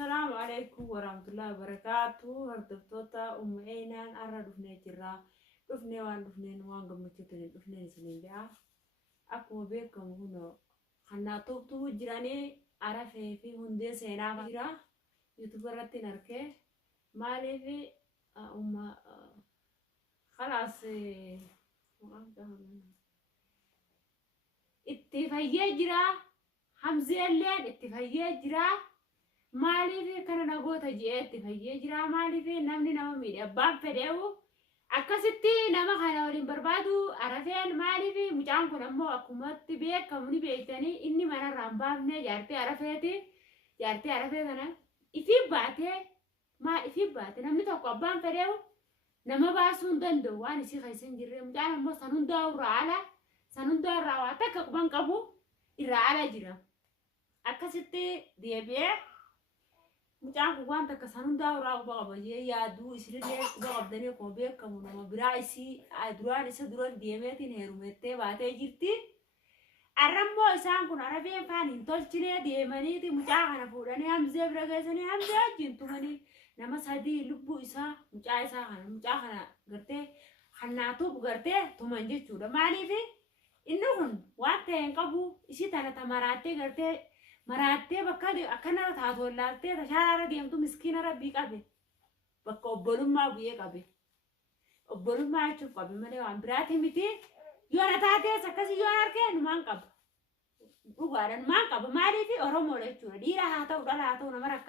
السلام عليكم ورحمة الله وبركاته. هردفتوتا أمينان أرى دفني جرا دفني وان قمتشتني دفني سنين بيع أكو بيكم هنا خنا توبتو جراني عرفه في هندي سينا جرا يوتيوبرات نركه مالي في خلاص اتفاقية جرا حمزة اللين اتفاقية جرا مالي في كان نقول تجيء اتفاقية جرا مالي في نمني نمامي أبان فديو أكستي نما خنا ولين بربادو عرفين مالي في مجام كنا مو أكمل تبيه كمني بيتني إني منا رامبامني جارتي عرفتي أنا إفي باتي نمني توقف أبان فديو نما باسون دندو واني سي خيسن جري مجام مو سنون داور على سنون داور واتك أكبان كابو إرعى جرا أكستي ديبيه مجام كوان تك سنون داور أو يا دو إسرائيل بقى بدني كوبيه كمونا ما برايسي أدران إسدران ديمتين هرومتة باتة جرتي أرمو إسان كون عربين فانين تولتني ديماني مجام أنا فوراني هم زبرة جالسني هم زاجين توماني نما سادي لبو إسا مجام أنا قرتي خناتو بقرتي تومانجي شورا ماني في إنهم وقتين كابو إشي تنا تمراتي قرتي مراتي بكادي أكنا تهاتولاتي تشارة ديم تو مسكينة ربي كابي بكا أبولم ما بيه كابي أبولم ما أشوف كابي ملي وان براتي متي يوانا تاتي سكسي يوانا كي نمان كاب بغارن مان كاب مالي في أرمو لچورا ديرا هاتو نما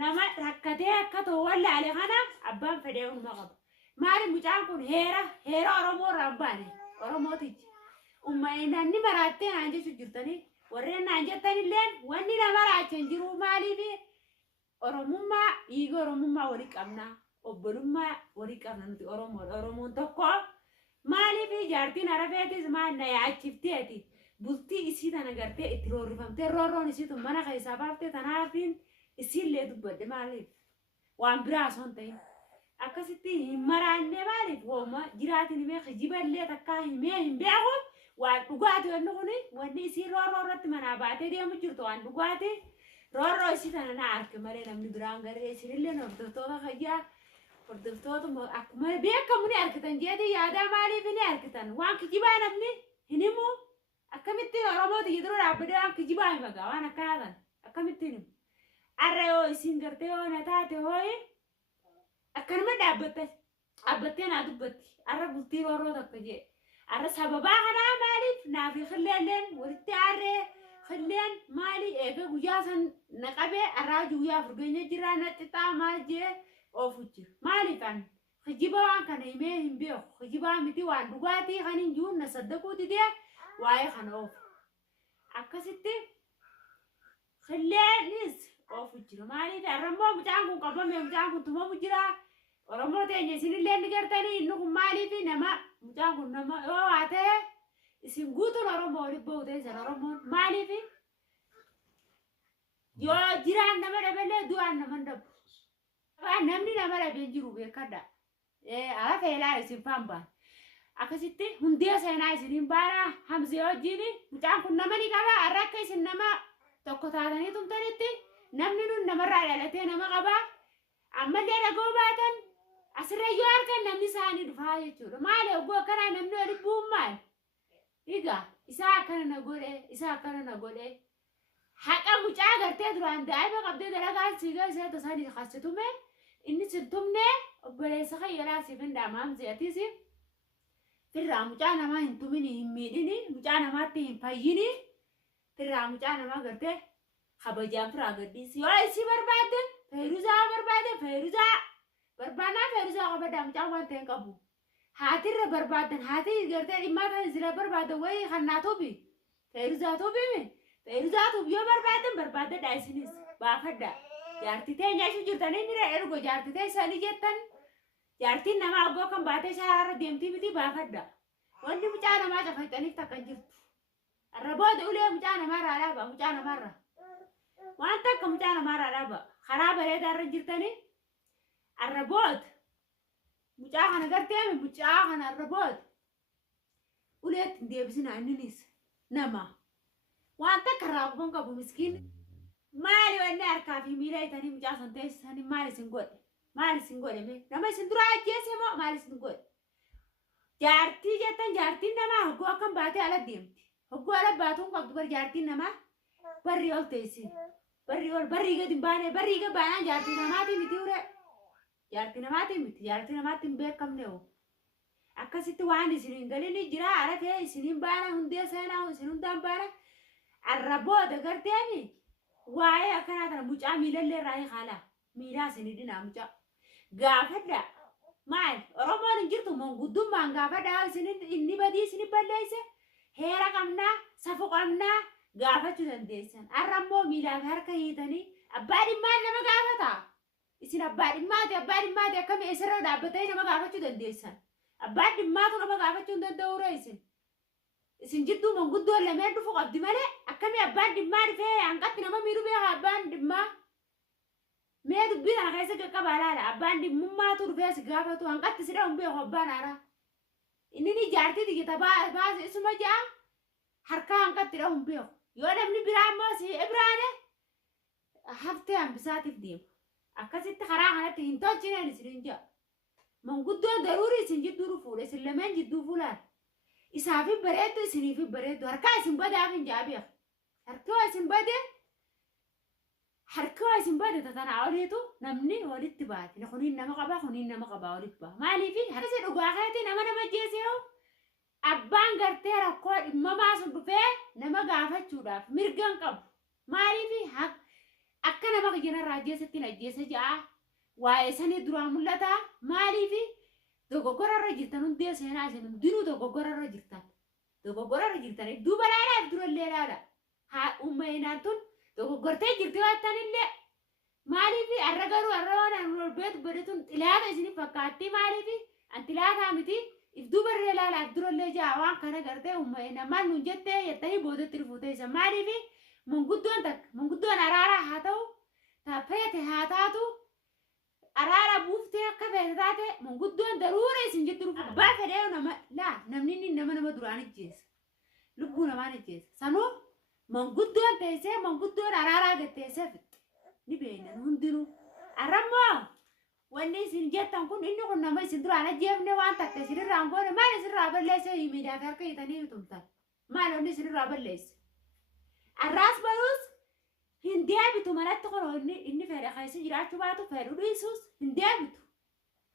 nama rakkatee akka towwalle ale kana abbaan fedhee unuma qaba maali mucaan kun heera oromoo rabbaane oromootichi ummayinanni maraattee naan jechu jirtanii warreen naan jettanilleen wanni nama raachan jiru maaliifi oromummaa dhiiga oromummaa walii qabna obbolummaa walii qabna nuti oromoon tokko maaliifi jaartiin arafeetis maal na yaachifteeti bultii isii tana gartee itti roorrifamtee roorroon isiitu mana keessaa baaftee tanaafiin isillee dubbadde maaliif waan biraa son ta'in akkasitti hin maraanne maaliif wooma jiraatin himee kijiballee takkaa himee hin beeku waan dhugaati wanni kuni wanni isii roorroo irratti manaa baatee deemu jirtu waan dhugaati roorroo isii tana na arke malee namni biraan garee isinillee hordoftoota fayyaa hordoftoota akkuma beekamu ni arkitan jeetii yaadaa maaliif ni arkitan waan kijibaa namni hin himu akkamittiin oromooti jedhuu dhaabbadee waan kijibaa himagaa waan akkanatan akkamittiin himu arreo isin garte ona taate hoy akkanuma dhaabbattee naa dubbatti arra bultii roorroo takka jee arra sababaa kanaa maaliif naafi khilleelleen walitti arree khilleen maali eega guyyaa san naqabee arraa guyyaa furgeenya jiraa naxxixaa maal jee oofu jira maaliif an kijiba waan kana himee hin beeku kijibaa miti waan dhugaatii kan hin jiru na saddaquuti dee waa'ee kana oofu akkasitti khilleenis of jira maaliif arrammoo mucaan kun qabame mucaan kun tumamu jira oromoo teenya isinillee ni gartanii inni kun maaliif nama mucaan kun nama yoo waate isin guutuun oromoo dhibba utee isin oromoon maaliif yoo jiraan nama dhaballee du'aan nama dhabu namni nama dhabee jiru beekadha alaafee ilaa isin faambaan akkasitti hundee seenaa isiniin baana hamzee wajjin mucaan kun nama ni qaba arra akka isin nama tokko taatanii tumtanitti namni nun namarraa dhalatee nama qaba ammallee dhagoo baatan asirra yoo argan namni isaanii dhufaa jechuudha maali oggoo akkanaa namni wali bu'uun maal egaa isaa akkana na godhe haqa mucaa gartee duraan daa'ima qabdee dalagaan siigaa isaa tasaanii kaasitume inni sintumne obboleessa kayyalaa siif hin dhaamaam ze'atiisi firraa mucaa namaa hin tumini hin miidhini mucaa namaatti hin fayyini firraa mucaa namaa gartee خبجان فراغديس يا إسي بربادة فيروزا بربانا فيروزا قبدا مجاوان تنقبو هاتي بربادة هاتي قرتي إما تنزل بربادة وي خناتو بي فيروزا توبي يو بربادة دايسينيس بافدا جارتي تين جاشو جرتاني نرى إرغو جارتي تين سالي جتن جارتي نما أبو كم باتي شهر ديمتي بتي بافدا واني مجانا ما جفتاني تاكن جرت الربود أولي مجانا مرة لابا مجانا مرة وانت كم جانا مرة رابع خراب ريد الرجلتني الربوت مجاهنا قرتي مجاهنا الربوت وليت دي بسنا عننيس نما وانت كراب بنك ابو مسكين مالي وانا اركا في ميلاي تاني مجاسن تيس تاني مالي سنقول مي لما سندرا جيسي مالي سنقول جارتي جتن جارتي نما هو كم باتي على ديمتي هو على باتون قبض بر جارتي نما بري اول تيسي بري قد بانا جارتي نما تي متيورة جارتي نما تي مبير كم نيو akkasitti waan isiniin galini jira arate isiniin baana hundee seenaa isiniin dambaara arrabooda garteemi waa'ee akkanaa kana mucaa miilallee raayii haala miilaa isinii dinaa mucaa gaafadha maal oromoon hin jirtu manguddummaan gaafadha isiniin inni badii isinii balleesse heera qabnaa safu qabnaa gaafachuu dandeessan arrammoo miilaa fi harka hiitanii abbaa dhimmaan nama gaafata isin abbaa dhimmaati akkami eessarra dhaabbatanii nama gaafachuu dandeessan abbaan dhimmaatu nama gaafachuu hin danda'u reessin isin jidduu manguddoo lameen dhufu qabdi malee akkami abbaan dhimmaa dhufee hanqatti nama miidhu beeka abbaan dhimmaa mee dubbii kana keessa qaqqabaa laala abbaan dhimmummaatu dhufee si gaafatu hanqatti si dhahu beeku abbaan haaraa inni ni jaartii xiyyata baase isuma ja'a harkaa hanqatti dhahu beeku yoo namni biraa immoo si ibraane haftee hambisaatiif deema akkasitti karaa kanatti hin tolchineen isin ja'a manguddoon daruuri isin jidduu fuudhe isin lameen jidduu fuulaan isaafi bareeddu isiniifi bareeddu harkaa isin badaaf hin jaabeef harkaa isin bade tatana oliitu namni walitti baate kuniin nama qabaa walitti baa maaliifi harkisi dhugaa keetii nama jeesee abbaan gartee rakkoo dhimmamaa sun dhufee nama gaafachuudhaaf mirgan qabu maaliifi akka nama kiyyanarraa ajjeesatti ajjeesa ja'a waa'ee sanii duraa mul'ata maaliifi dogoggorarra jirtan hundee seenaa isin hundinuu dogoggorarra jirtan iddoo balaadhaaf durallee laala haa uummaynaan tun dogoggortee jirti waattanillee maaliifi arra garuu arra waan ol beetu badetun xilaata isinii fakkaatti maaliifi an xilaataa miti iddoo barree laalaaf durallee jaa waan kana gartee uummaynaan maal nuun jettee yettanii boodatti dhufuutee isa maaliifi manguddoon araaraa haa ta'u taafeete haa taatu araara buuftee akka feete taate manguddoon daruura isin jettu dhufu abbaa fedhee namni nama duraan ijjeessa lubbuu namaan ijjeessa sanuu manguddoon teessee manguddoon araaraa gatteessee fixxe ni beeknan hundinuu arrammoo wanni isin jettan kun inni kun nama isin duraan ajjeefne waan takka isinirraan goone maal isinirraa balleesse miidhaaf harka hiitanii tumtan maal wanni isinirraa balleesse arraas baruus hin deebitu manatti kun inni fedha keessa jiraachuu baatu fedhu dhiisuus hin deebitu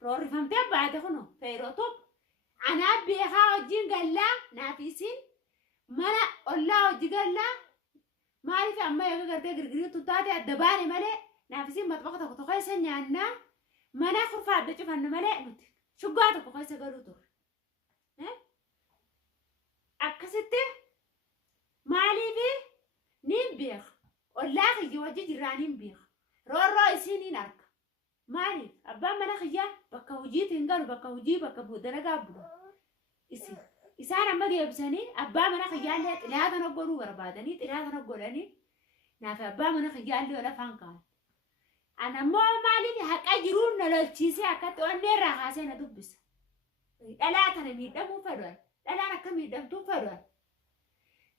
roorrifamtee baate kun feerootu anaa beekaa wajjin gallaa naaf isin mana ollaa hojii gallaa maaliif amma eega gartee girgiriitu taate adda baane malee naaf isin maxbaqa tokko keessa nyaannaa mana kurfaa adda cufanne malee nuti shuggaa tokko keessa galuu turre akkasitti maaliif niin beeka ollaa kiyya wajji jirraaniin beeka roorroo isiniin arga maaliif abbaan mana kiyyaa bakka hojiitiin galu bakka dalagaa bulu isaan amma deebisanii abbaa mana kiyyaallee xilaata noggodhuu barbaadanii xilaata noggodhanii naaf abbaa mana kiyyaallee ola afaan kaa'an anammoo maaliif haqa jiruun na lolchiisee akkatti onneerraa kaasee na dubbisa dhalaa kana miidhamuu fedhan dhalaan akka miidhamtuu fedhan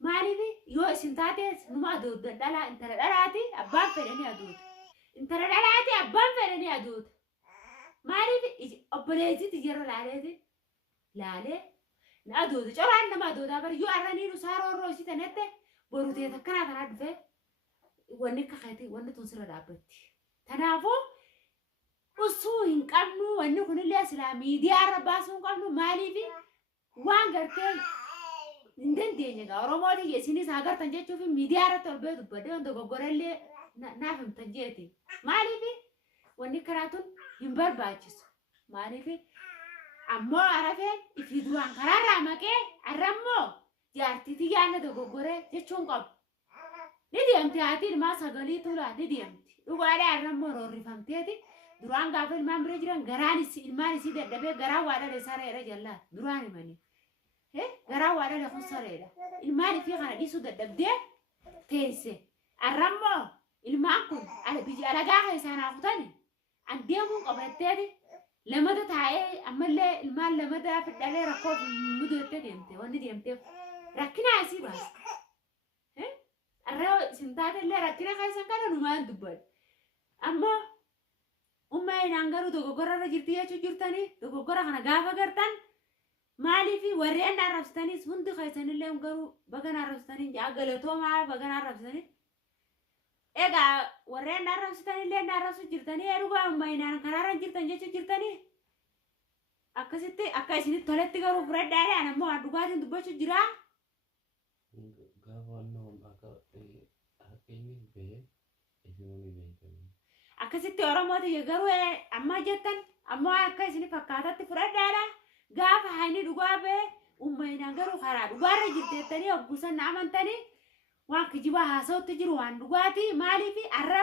maaliif yoo isin taates numa adoodda dhalaa intala dhalaati abbaan fedhanii adoota intala dhalaati abbaan fedhanii adoota maaliif obboleessitti jira laalee na adoota coraan nama adootaa bari yoo arranii nusaa roorroo isii tanette borutee takkanaa kanaa dhufee wanni akka keetii wanni tun sirra dhaabbatti kanaafuu usuu hin qabnu wanni kunillee silaa miidiyaa irra baasuu hin qabnu maaliif waan gartee hin dandeenye gaa Oromooti isinis agartan jechuuf miidiyaa irratti ol ba'ee dubbadde wanta dogoggorallee naaf himtan jeeti maaliif wanni karaa tun hin barbaachisu maaliif ammoo arafeen ifii duraan karaarraa maqee arrammoo jaartiitii yaanna dogoggoree jechuun qabu ni deemti haati ilmaa sagalii tulaa ni deemti dhugaadhaa arrammoo roorrifamteeti duraan gaafa ilmaan bira jiran ilmaan isii dadhabee garaan waa dhale sareedha jallaa duraan himanii garaa waa dhale kun sareedha ilmaan ifii kana dhiisuu dadhabdee teesse arrammoo ilmaan kun alagaa keessaan haafutani an deemuun qabatteeti lamada taa'ee ammallee ilmaan lamada fidhalee rakkoo mudattee deemte wanni deemteef rakkinaa isii baasta arra sintaate illee rakkina keessan kana numaan dubbadhu. Amma ummaan hangaru dogoggorarra jirti jechuu jirtanii dogoggora kana gaafa gartan maaliifi warreen arrabsitanis hundi keessan illee garuu bagan arrabsitanii jaa galatoomaa bagan arrabsitanii. Egaa warreen arrabsitan illee arrabsu jirtanii dhugaa ummaan karaarra jirtan jechuu jirtanii. Akkasitti akka isinitti toletti garuu fudhadhaadhaan ammoo dhugaatiin dubbachuu jira. Akkasitti Oromooti garuu amma jettan ammoo akka isinitti fakkaatatti fudhadhaadha. Gaafa hayni dhugaa ba'e ummaan garuu karaa dhugaarra jirteettanii obbusan amantanii waan kijibaa haasa'utti jiru waan dhugaatii maaliifi arra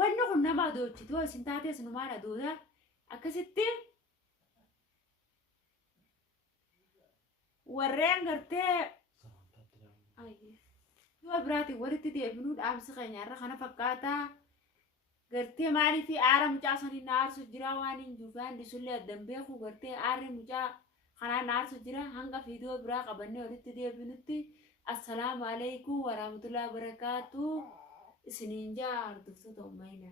wanni kun nama adoolchitu yoo isin taates numaan adooda akkasitti warreen gartee yoo biraati walitti deebinuu dhaamsi keenyarra kana fakkaataa gartee maaliifi aara mucaa sanii naarsu jira waan hin juufaan disullee addan beeku gartee aarri mucaa kanaa naarsu jira hanga fiidiyoo biraa qabannee walitti deebinutti السلام عليكم ورحمة الله وبركاته. سنين جاء دكتور تومينا.